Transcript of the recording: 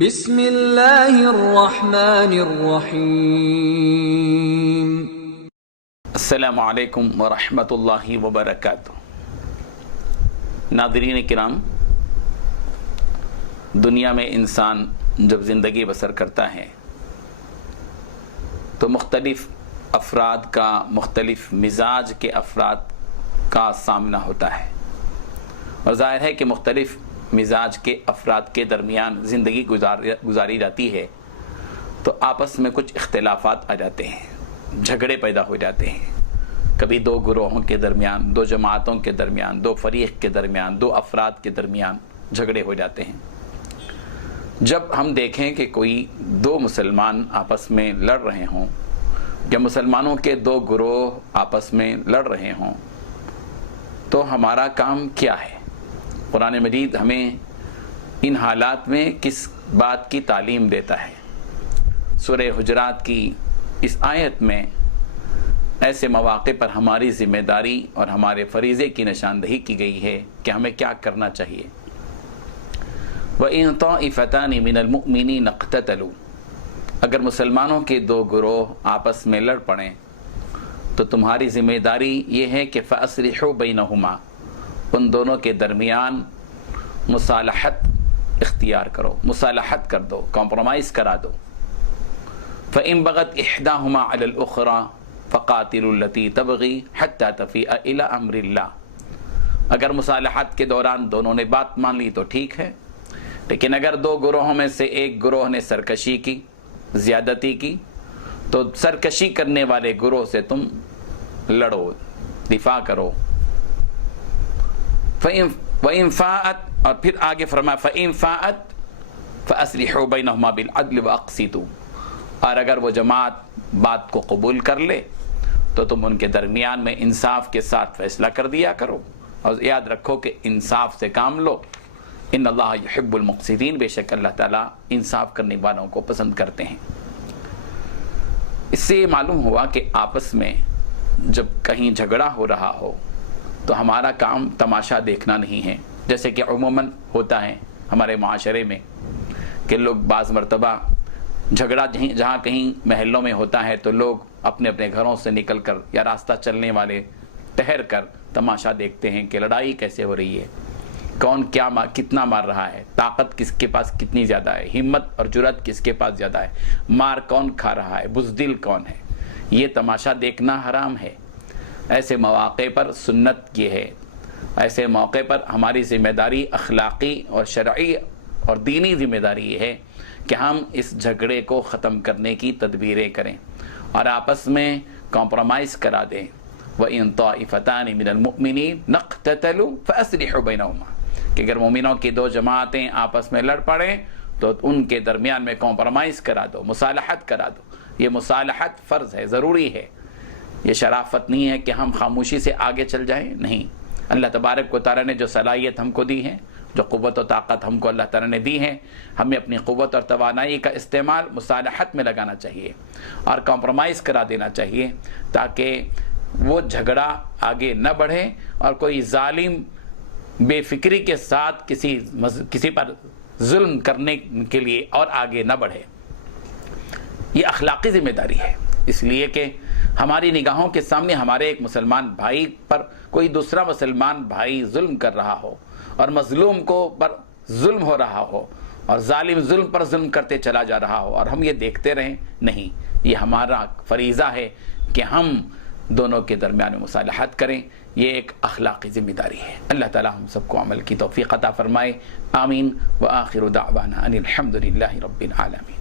بسم اللہ الرحمن الرحیم۔ السلام علیکم ورحمۃ اللہ وبرکاتہ۔ ناظرین کرام، دنیا میں انسان جب زندگی بسر کرتا ہے تو مختلف افراد کا، مختلف مزاج کے افراد کا سامنا ہوتا ہے، اور ظاہر ہے کہ مختلف مزاج کے افراد کے درمیان زندگی گزاری جاتی ہے تو آپس میں کچھ اختلافات آ جاتے ہیں، جھگڑے پیدا ہو جاتے ہیں، کبھی دو گروہوں کے درمیان، دو جماعتوں کے درمیان، دو فریق کے درمیان، دو افراد کے درمیان جھگڑے ہو جاتے ہیں۔ جب ہم دیکھیں کہ کوئی دو مسلمان آپس میں لڑ رہے ہوں یا مسلمانوں کے دو گروہ آپس میں لڑ رہے ہوں تو ہمارا کام کیا ہے؟ قرآن مجید ہمیں ان حالات میں کس بات کی تعلیم دیتا ہے؟ سورہ حجرات کی اس آیت میں ایسے مواقع پر ہماری ذمہ داری اور ہمارے فریضے کی نشاندہی کی گئی ہے کہ ہمیں کیا کرنا چاہیے۔ وَإِن طَائِفَتَانِ مِنَ الْمُؤْمِنِينَ اقْتَتَلُوا، اگر مسلمانوں کے دو گروہ آپس میں لڑ پڑیں تو تمہاری ذمہ داری یہ ہے کہ فَأَصْلِحُوا بَيْنَهُمَا، ان دونوں کے درمیان مصالحت اختیار کرو، مصالحت کر دو، کمپرومائز کرا دو۔ فَإِن بَغَتْ إِحْدَاهُمَا عَلَى الْأُخْرَى فَقَاتِلُوا الَّتِي تَبْغِي حَتَّى تَفِيءَ إِلَى أَمْرِ اللَّهِ، اگر مصالحت کے دوران دونوں نے بات مان لی تو ٹھیک ہے، لیکن اگر دو گروہوں میں سے ایک گروہ نے سرکشی کی، زیادتی کی، تو سرکشی کرنے والے گروہ سے تم لڑو، دفاع کرو۔ وَإِن فَاءَتْ، اور پھر آگے فرمایا فَإِن فَاءَتْ فَأَصْلِحُوا بَيْنَهُمَا بِالْعَدْلِ وَأَقْسِطُوا، اور اگر وہ جماعت بات کو قبول کر لے تو تم ان کے درمیان میں انصاف کے ساتھ فیصلہ کر دیا کرو، اور یاد رکھو کہ انصاف سے کام لو۔ ان اللہ یحب المقسطین، بے شک اللہ تعالیٰ انصاف کرنے والوں کو پسند کرتے ہیں۔ اس سے یہ معلوم ہوا کہ آپس میں جب کہیں جھگڑا ہو رہا ہو تو ہمارا کام تماشا دیکھنا نہیں ہے، جیسے کہ عموماً ہوتا ہے ہمارے معاشرے میں کہ لوگ بعض مرتبہ جھگڑا جہاں کہیں محلوں میں ہوتا ہے تو لوگ اپنے اپنے گھروں سے نکل کر یا راستہ چلنے والے ٹہر کر تماشا دیکھتے ہیں کہ لڑائی کیسے ہو رہی ہے، کون کتنا مار رہا ہے، طاقت کس کے پاس کتنی زیادہ ہے، ہمت اور جرأت کس کے پاس زیادہ ہے، مار کون کھا رہا ہے، بزدل کون ہے۔ یہ تماشا دیکھنا حرام ہے۔ ایسے مواقع پر سنت یہ ہے، ایسے موقع پر ہماری ذمہ داری اخلاقی اور شرعی اور دینی ذمہ داری یہ ہے کہ ہم اس جھگڑے کو ختم کرنے کی تدبیریں کریں اور آپس میں کمپرومائز کرا دیں۔ وَإِن طَائِفَتَانِ مِنَ الْمُؤْمِنِينَ اقْتَتَلُوا فَأَصْلِحُوا بَيْنَهُمَا، کہ اگر مومنوں کی دو جماعتیں آپس میں لڑ پڑیں تو ان کے درمیان میں کمپرومائز کرا دو، مصالحت کرا دو۔ یہ مصالحت فرض ہے، ضروری ہے۔ یہ شرافت نہیں ہے کہ ہم خاموشی سے آگے چل جائیں، نہیں۔ اللہ تبارک و تعالیٰ نے جو صلاحیت ہم کو دی ہے، جو قوت و طاقت ہم کو اللہ تعالیٰ نے دی ہے، ہمیں اپنی قوت اور توانائی کا استعمال مصالحت میں لگانا چاہیے اور کمپرومائز کرا دینا چاہیے، تاکہ وہ جھگڑا آگے نہ بڑھے اور کوئی ظالم بے فکری کے ساتھ کسی پر ظلم کرنے کے لیے اور آگے نہ بڑھے۔ یہ اخلاقی ذمہ داری ہے، اس لیے کہ ہماری نگاہوں کے سامنے ہمارے ایک مسلمان بھائی پر کوئی دوسرا مسلمان بھائی ظلم کر رہا ہو اور مظلوم پر ظلم ہو رہا ہو اور ظالم ظلم پر ظلم کرتے چلا جا رہا ہو اور ہم یہ دیکھتے رہیں، نہیں۔ یہ ہمارا فریضہ ہے کہ ہم دونوں کے درمیان میں مصالحت کریں، یہ ایک اخلاقی ذمہ داری ہے۔ اللہ تعالی ہم سب کو عمل کی توفیق عطا فرمائے، آمین۔ وآخر دعوانا ان الحمد للہ رب العالمین۔